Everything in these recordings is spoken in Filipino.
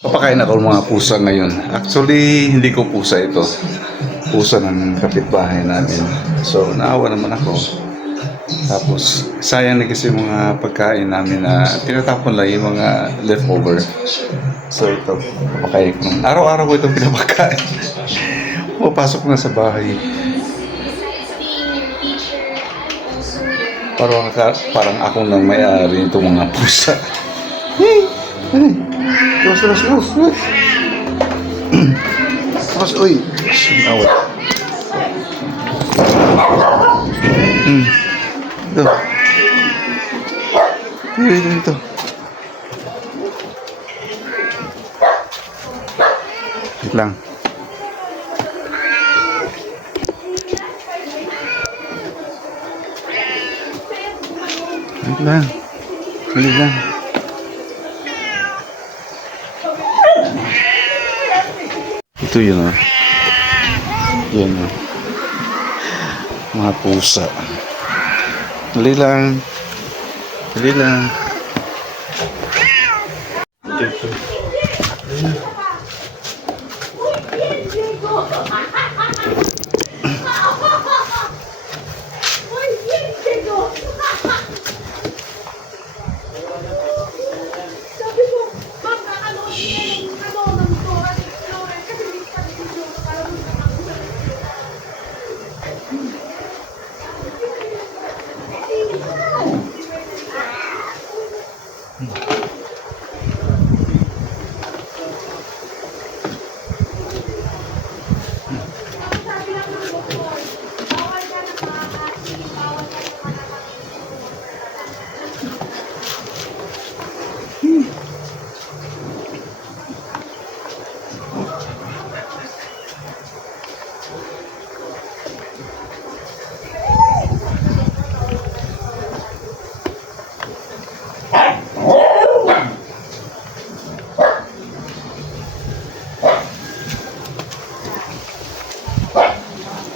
Papakain ako ng mga pusa ngayon. Actually, hindi ko pusa ito. Pusa ng kapitbahay namin. So, naawa naman ako. Tapos, sayang na kasi mga pagkain namin na tinatapon lang yung mga leftover. So, ito, papakain ko. Araw-araw ko itong pinapakain. Pumapasok na sa bahay. Parang ako nang may-ari itong mga pusa. Hey! Hey! Los. Los, uy. Awat. Ito. Ito. Wait lang. Wait lang. Ito yun o. Yan o. Mga pusa. Dali lang. Ito.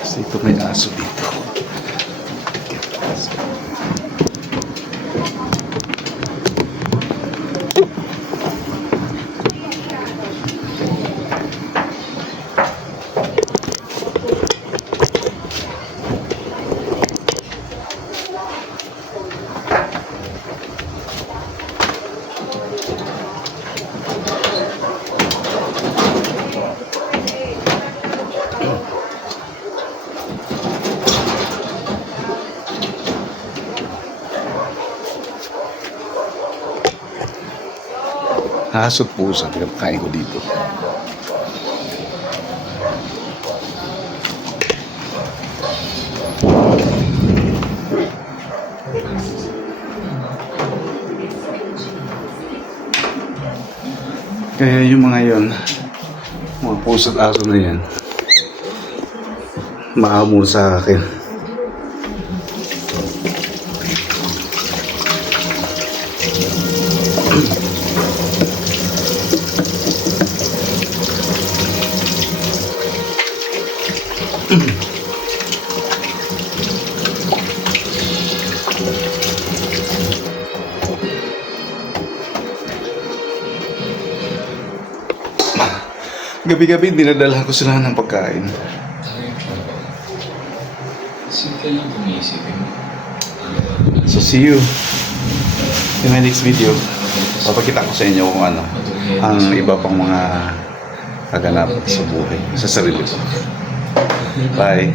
Kasi ito may aso dito. Aso at pusa, pinapakain ko dito. Kaya yung mga yon, mga pusa at aso na yan, maamon sa akin. Gabi-gabi, dinadala ko sila ng pagkain. So, see you in my next video. Papakita ko sa inyo kung ano ang iba pang mga kaganap sa buhay, sa sarili ko. Bye!